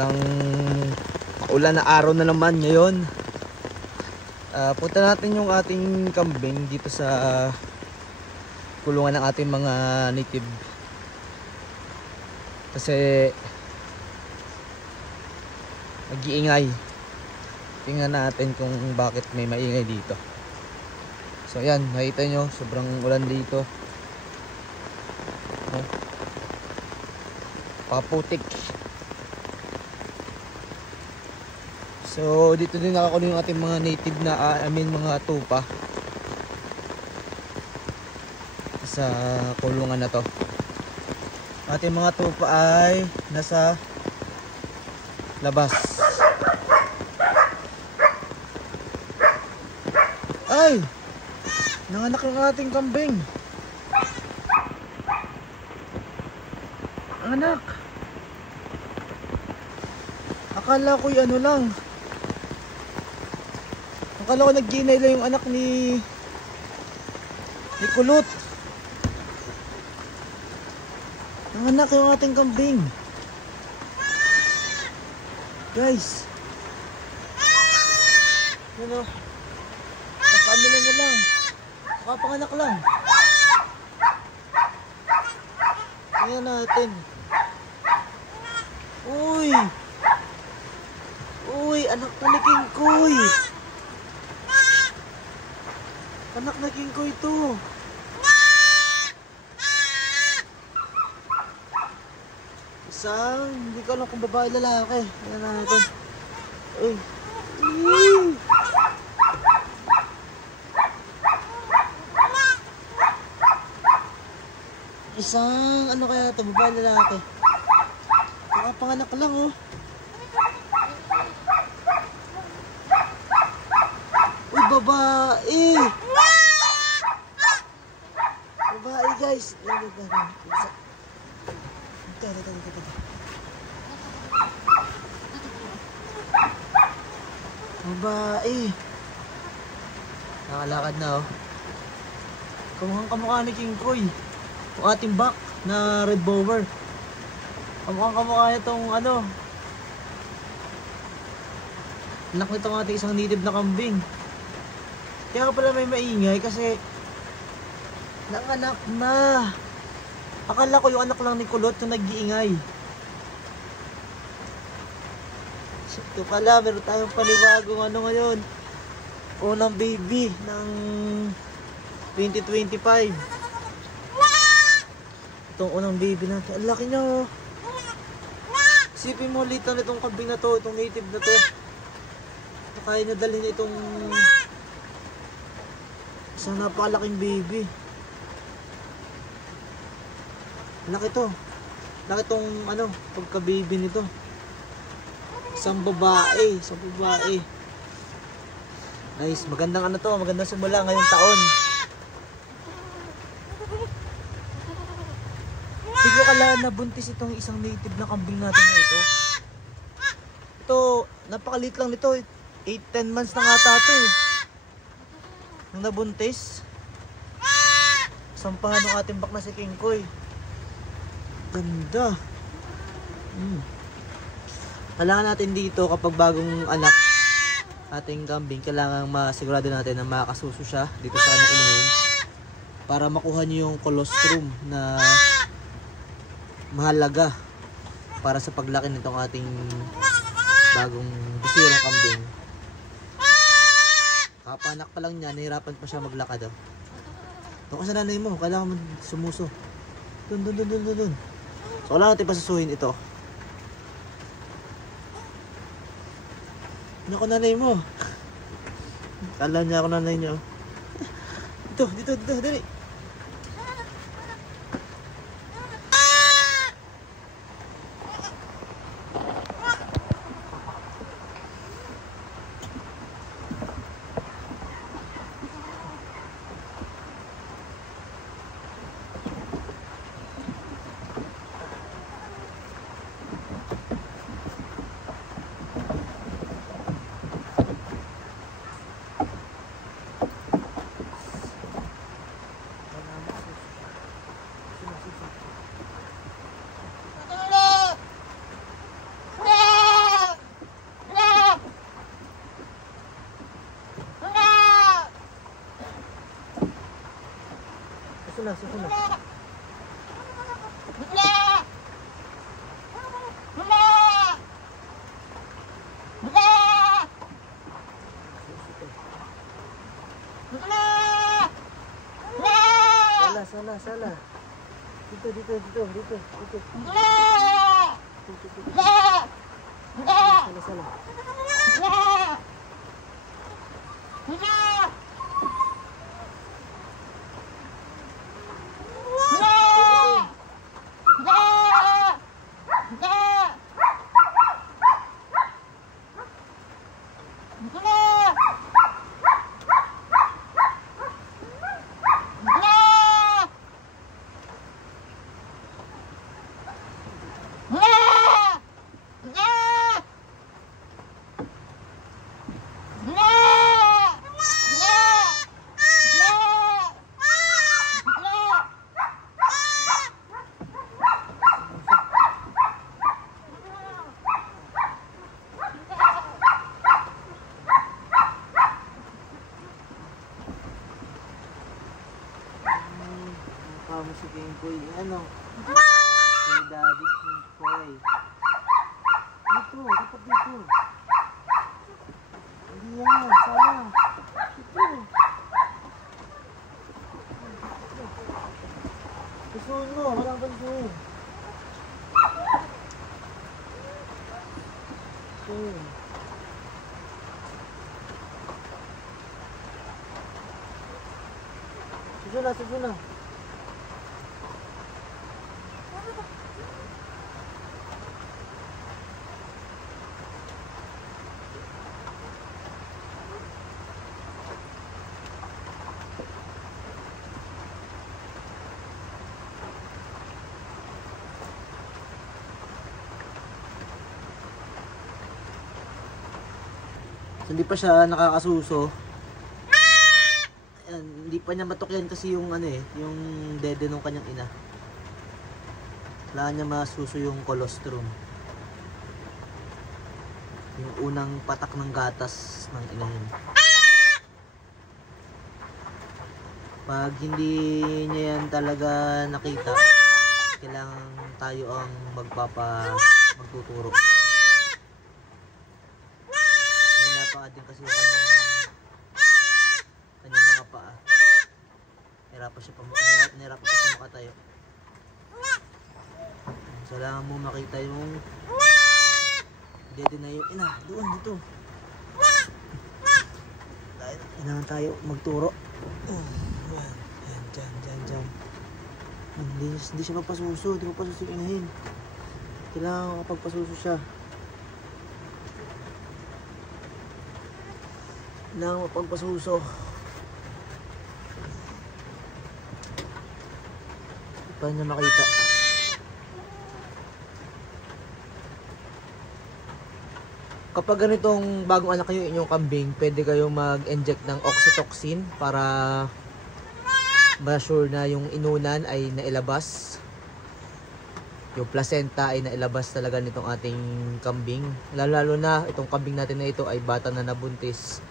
Isang ulan na araw na naman ngayon. Punta natin yung ating kambing dito sa kulungan ng ating mga native. Kasi nag-iingay. Tingnan natin kung bakit may maingay dito. So ayan, nakita nyo, sobrang ulan dito. Paputik. So dito din nakakulong yung ating mga native na mga tupa sa kulungan na to. Ating mga tupa ay nasa labas. Ay! Nanganak yung ating kambing. Anak. Akala ko yung ano lang. Akala ko nag-ginay lang yung anak ni Kulot. Nanganak yung ating kambing. Guys. Ano? Papaano na lang. Nakapanganak lang. Tingnan natin. Uy! Uy! Anak na ni King Koy! Anak na King Koy to! Isang, hindi ko alam kung babae lalaki. Tingnan natin. Uy! Uy! Isang, ano kaya ito, babae lalaki? Nakapanganak lang oh. Uy, babae! Babae guys! Babae! Nakalakad na oh. Kamukhang kamukha ni King Koy. Yung ating back na red bower. Kamukhang kamukha itong ano, anak nitong ating isang native na kambing. Kaya pala may maingay kasi nanganak na. Akala ko yung anak lang ni Kulot yung nag-iingay. Ito pala, meron tayong panibagong ano ngayon, unang baby ng 2025. Itong unang baby natin, ang laki niya oh. Isipin mo ulit na itong kambing na to, itong native na to. Kaya na dalhin itong isang napakalaking baby. Laki to. Laki tong ano, pagka-baby nito. Isang babae, isang babae. Nice, magandang ano to, magandang simula ngayong taon. Hindi ko kala nabuntis itong isang native na kambing natin na ito. Ito, napakaliit lang nito. 8-10 months na nga ito eh. Nung nabuntis. Sampahan ng ating bak na si King Koy. Ganda. Kailangan natin dito kapag bagong anak ating kambing, kailangan masigurado natin na makasuso siya dito sa kanyang inumin para makuha niyo yung colostrum na mahalaga para sa paglaki nitong ating bagong bisirong kambing. Kapanak pa lang niya, nahirapan pa siya maglakad oh. Doon ka sa nanay mo, kailangan mo sumuso. Dun. So kailangan natin pasasuhin ito. Ano ako nanay mo? Kala niya ako nanay niyo. Dito, dali. na, suso na. Sala. Dito. Sala. Kamo si Pingkoy, ano? Si Daddy Pingkoy. Dito, dapat dito. Hindi yan, sana. Dito. Susun mo, walang pansin. Susun. Susun na. Hindi pa siya nakakasuso. Ayan, hindi pa niya matukyan kasi yung ano yung dede ng kanyang ina. Wala niya masuso yung colostrum. Yung unang patak ng gatas ng inahin. Pag hindi niya yan talaga nakita, kailangan tayo ang magtuturo. Din kasi yung kanyang mga paa. Nahirapan siya makatayo. So kailangan mo makita yung dede na yung ina. Doon, dito. Kailangan tayo magturo. Yan, dyan. Hindi siya magpasuso. Hindi magpasuso yung inahin. Kailangan kapagpasuso siya. Kailangan mapagpasuso. Paano niya makita? Kapag ganitong bagong anak kayo inyong kambing, pwede kayo mag-inject ng oxytocin para ma-sure na yung inunan ay nailabas. Yung placenta ay nailabas talaga nitong ating kambing. Lalo na itong kambing natin na ito ay bata na nabuntis.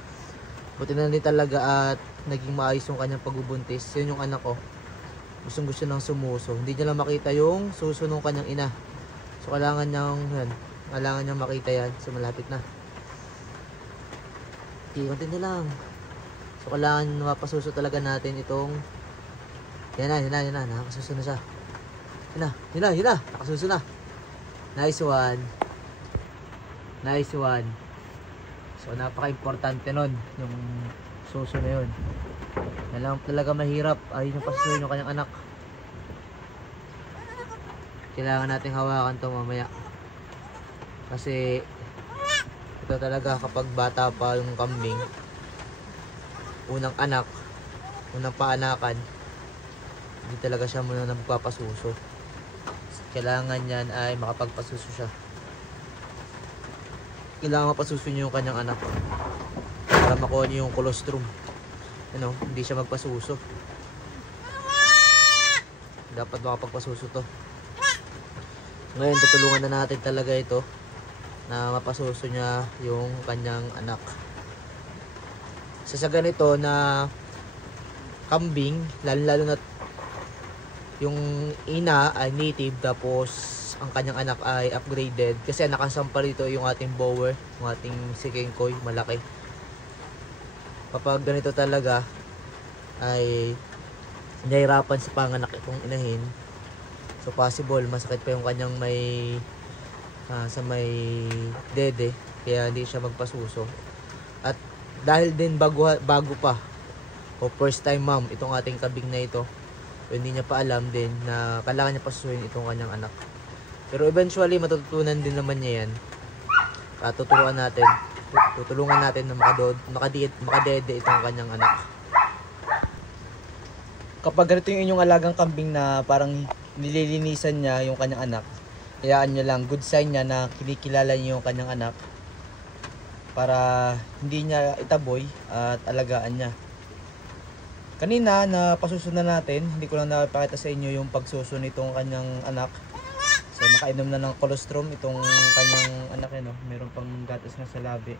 Buti na din talaga at naging maayos yung kanyang pagbubuntis. Yun yung anak ko. Gustong gusto nang sumuso. Hindi niya lang makita yung suso ng kanyang ina. So kailangan niyang makita yan. So malapit na. Konti na lang. So kailangan mapasuso talaga natin itong yan na. Nakasuso na siya. Yan na. Nakasuso na. Nice one. So napaka-importante nun yung suso na yun. Yan lang talaga mahirap. Ayun yung pasusuin yung kanyang anak. Kailangan nating hawakan to mamaya. Kasi ito talaga kapag bata pa yung kambing, unang paanakan, hindi talaga siya muna magpapasuso. Kailangan yan ay makapagpasuso siya. Kailangan mapasuso niyo yung kanyang anak para makuha niyo yung colostrum. Hindi siya magpasuso. Dapat makapagpasuso to. Ngayon tutulungan na natin talaga ito na mapasuso niya yung kanyang anak. Sa ganito na kambing, lalo na yung ina ay native, tapos ang kanyang anak ay upgraded. Kasi nakasampa rito yung ating bower, yung ating sikengkoy, malaki. Kapag ganito talaga, ay nahirapan sa panganak itong inahin. So possible, masakit pa yung kanyang sa may dede, kaya hindi siya magpasuso. At dahil din bago pa, o first time mom, itong ating kambing na ito, hindi niya pa alam din na kailangan niya pasusuin itong kanyang anak. Pero eventually matututunan din naman niya yan. At tutulungan natin na makadede itong kanyang anak. Kapag ganito yung inyong alagang kambing na parang nililinisan niya yung kanyang anak, hayaan nyo lang, good sign niya na kinikilala niyo yung kanyang anak, para hindi niya itaboy at alagaan niya. Kanina na pasusunan natin, hindi ko lang napakita sa inyo yung pagsuso nitong kanyang anak. So nakainom na ng colostrum itong kanyang anak, no? Meron pang gatas na sa labi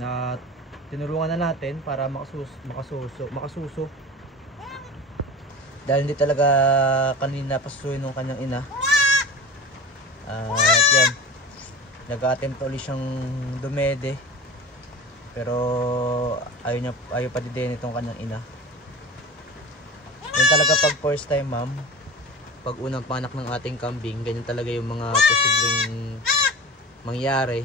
na tinulungan na natin para makasuso. Dahil hindi talaga kanina pasusuin ng kanyang ina. At yan, nag-attempt ulit siyang dumede, pero ayaw pa din itong kanyang ina. Yan talaga pag first time ma'am, pag unang panak ng ating kambing, ganyan talaga yung mga posibleng mangyari,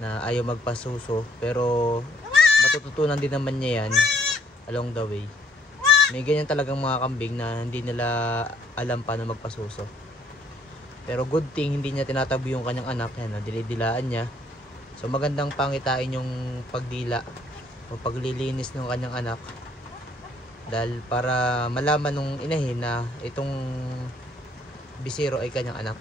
na ayaw magpasuso. Pero matututunan din naman niya yan along the way. May ganyan talagang mga kambing na hindi nila alam paano magpasuso. Pero good thing, hindi niya tinatabi yung kanyang anak, yan, dinidilaan niya. So magandang pangitain yung pagdila o paglilinis ng kanyang anak, dahil para malaman nung inahin na itong bisiro ay kanyang anak.